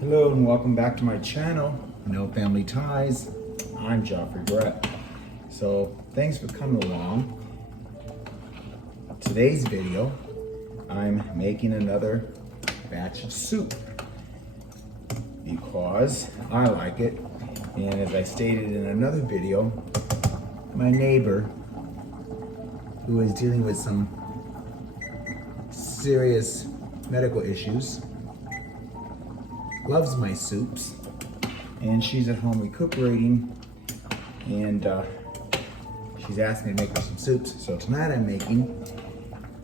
Hello and welcome back to my channel, No Family Ties. I'm Joffrey Brett. So thanks for coming along. Today's video, I'm making another batch of soup because I like it. And as I stated in another video, my neighbor, who is dealing with some serious medical issues, loves my soups, and she's at home recuperating, and she's asked me to make her some soups. So tonight I'm making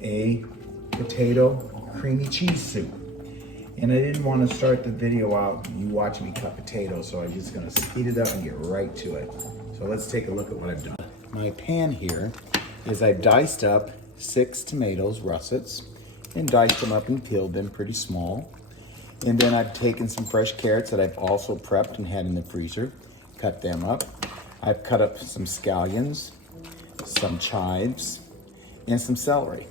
a potato creamy cheese soup. And I didn't want to start the video out you watching me cut potatoes, so I'm just gonna speed it up and get right to it. So let's take a look at what I've done. My pan here is I've diced up 6 tomatoes, russets, and diced them up and peeled them pretty small. And then I've taken some fresh carrots that I've also prepped and had in the freezer, cut them up. I've cut up some scallions, some chives, and some celery.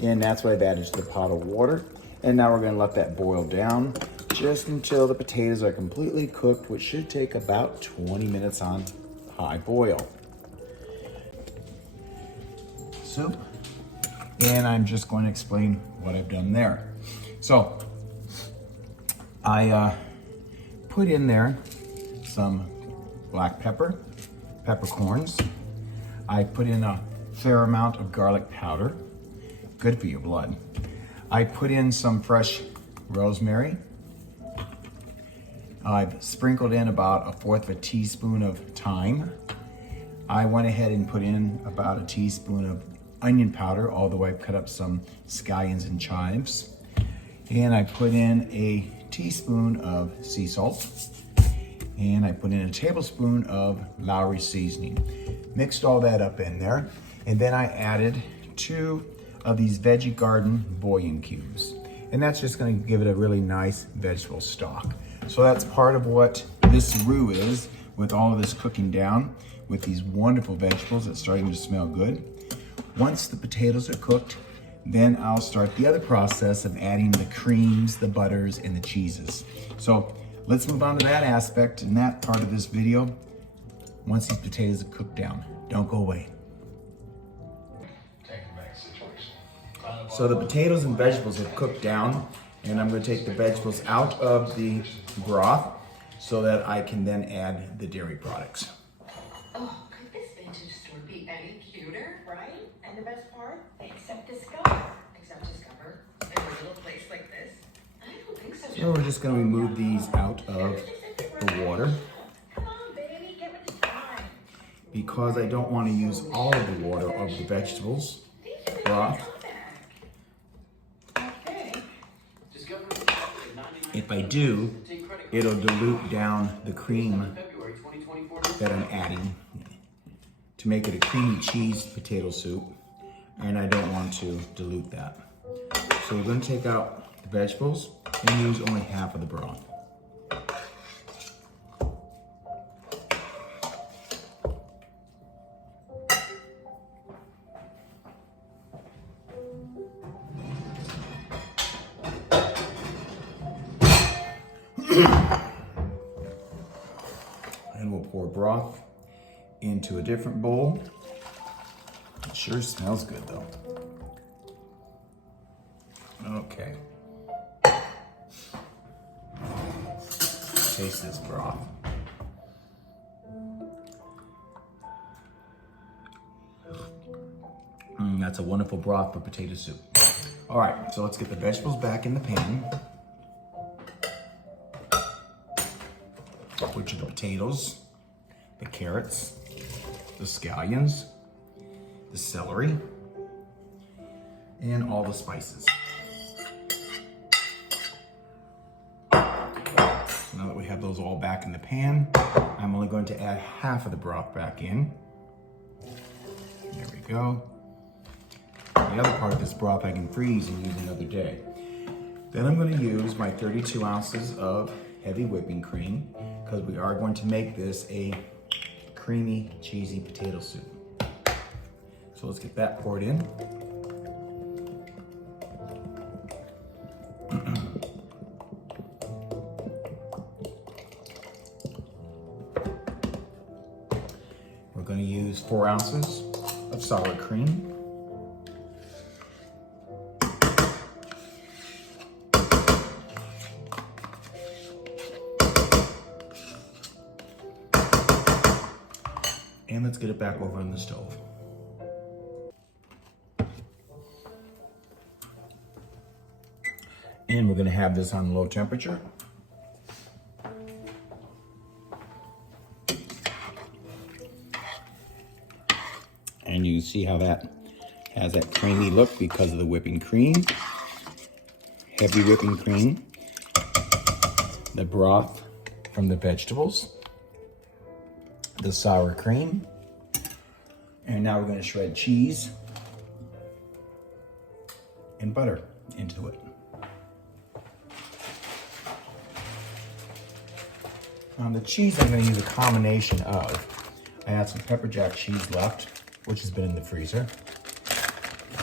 And that's what I've added to the pot of water. And now we're gonna let that boil down just until the potatoes are completely cooked, which should take about 20 minutes on high boil. Soup. And I'm just going to explain what I've done there. So, I put in there some black pepper, peppercorns. I put in a fair amount of garlic powder, good for your blood. I put in some fresh rosemary. I've sprinkled in about 1/4 teaspoon of thyme. I went ahead and put in about a teaspoon of onion powder, although I've cut up some scallions and chives. And I put in a teaspoon of sea salt, and I put in a tablespoon of Lowry seasoning. Mixed all that up in there, and then I added 2 of these Veggie Garden bouillon cubes. And that's just gonna give it a really nice vegetable stock. So that's part of what this roux is, with all of this cooking down, with these wonderful vegetables that's starting to smell good. Once the potatoes are cooked, then I'll start the other process of adding the creams, the butters, and the cheeses. So let's move on to that aspect and that part of this video once these potatoes are cooked down. Don't go away. So the potatoes and vegetables have cooked down, and I'm going to take the vegetables out of the broth so that I can then add the dairy products. Oh, could this vintage store be any cuter, right? And the best part? Except Discover. In a little place like this? I don't think so. So we're just going to remove these out of the water, Come on, baby, get with the time. because I don't want to use all of the water of the vegetables broth. If I do, it'll dilute down the cream that I'm adding to make it a creamy cheese potato soup, and I don't want to dilute that. So we're going to take out the vegetables and use only half of the broth. And we'll pour broth into a different bowl. It sure smells good though. Okay. Taste this broth. That's a wonderful broth for potato soup. All right, so let's get the vegetables back in the pan. Which are the potatoes, the carrots, the scallions, the celery, and all the spices. So now that we have those all back in the pan, I'm only going to add half of the broth back in. There we go. The other part of this broth I can freeze and use another day. Then I'm going to use my 32 ounces of heavy whipping cream, because we are going to make this a creamy, cheesy potato soup. So let's get that poured in. going to use 4 ounces of sour cream. And let's get it back over on the stove. And we're going to have this on low temperature. And you can see how that has that creamy look because of the whipping cream. Heavy whipping cream. The broth from the vegetables. The sour cream. And now we're going to shred cheese and butter into it. On the cheese, I'm going to use a combination of, I had some pepper jack cheese left, which has been in the freezer,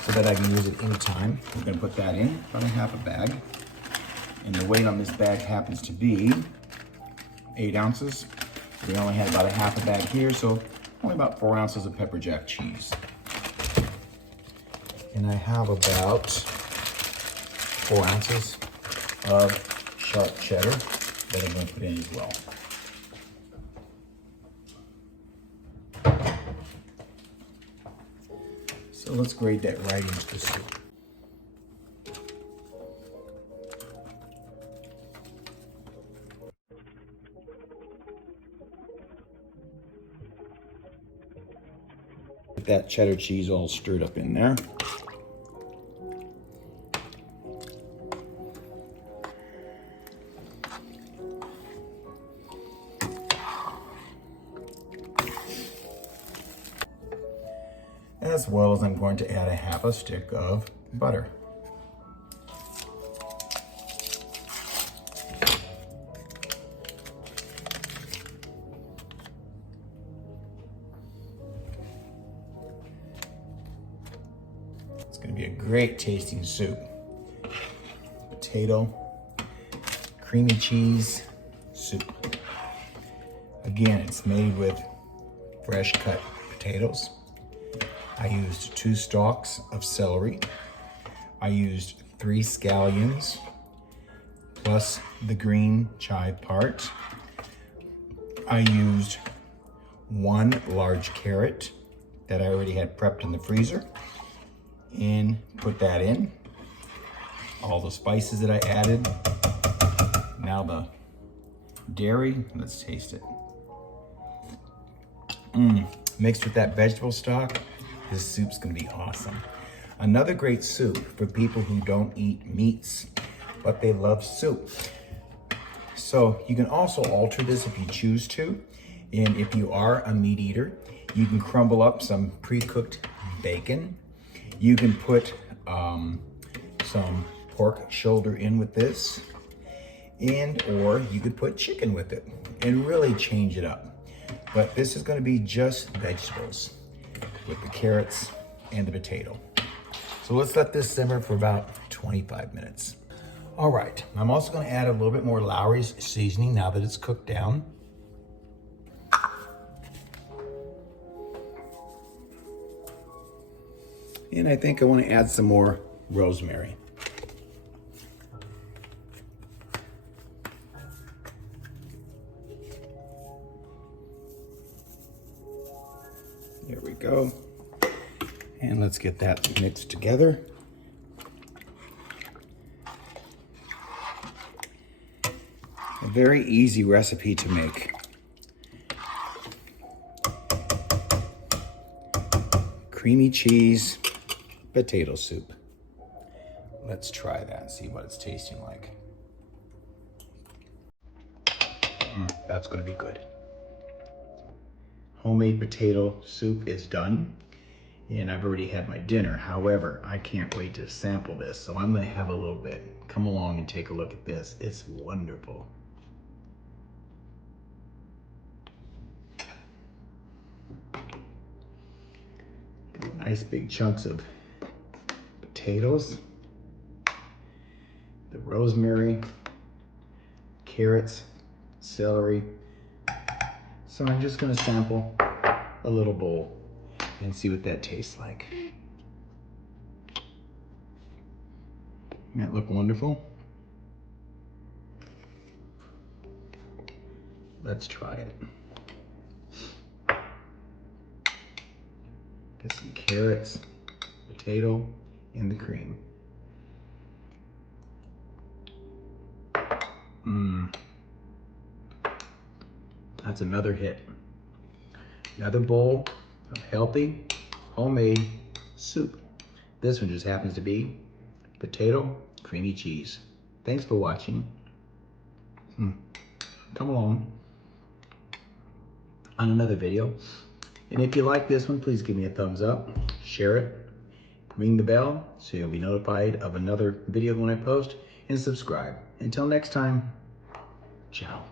so that I can use it anytime. We're going to put that in, about a half a bag. And the weight on this bag happens to be 8 ounces. We only had about a half a bag here, so only about 4 ounces of pepper jack cheese. And I have about 4 ounces of sharp cheddar that I'm going to put in as well. So let's grate that right into the soup. Get that cheddar cheese all stirred up in there. As well as I'm going to add a half a stick of butter. It's going to be a great tasting soup. Potato, creamy cheese soup. Again, it's made with fresh cut potatoes. I used 2 stalks of celery. I used 3 scallions, plus the green chive part. I used 1 large carrot that I already had prepped in the freezer and put that in. All the spices that I added. Now the dairy, let's taste it. Mixed with that vegetable stock, this soup's gonna be awesome. Another great soup for people who don't eat meats, but they love soup. So you can also alter this if you choose to. And if you are a meat eater, you can crumble up some pre-cooked bacon. You can put some pork shoulder in with this, or you could put chicken with it and really change it up. But this is gonna be just vegetables with the carrots and the potato. So let's let this simmer for about 25 minutes. All right, I'm also gonna add a little bit more Lawry's seasoning now that it's cooked down. And I think I wanna add some more rosemary. There we go. And let's get that mixed together. A very easy recipe to make. Creamy cheese potato soup. Let's try that, see what it's tasting like. That's gonna be good. Homemade potato soup is done, and I've already had my dinner. However, I can't wait to sample this, so I'm gonna have a little bit. Come along and take a look at this. It's wonderful. Nice big chunks of potatoes, the rosemary, carrots, celery. So I'm just gonna sample a little bowl and see what that tastes like. Doesn't that look wonderful? Let's try it. Get some carrots, potato, and the cream. That's another hit. Another bowl of healthy, homemade soup. This one just happens to be potato, creamy cheese. Thanks for watching. Come along on another video. And if you like this one, please give me a thumbs up, share it, ring the bell so you'll be notified of another video when I post, and subscribe. Until next time, ciao.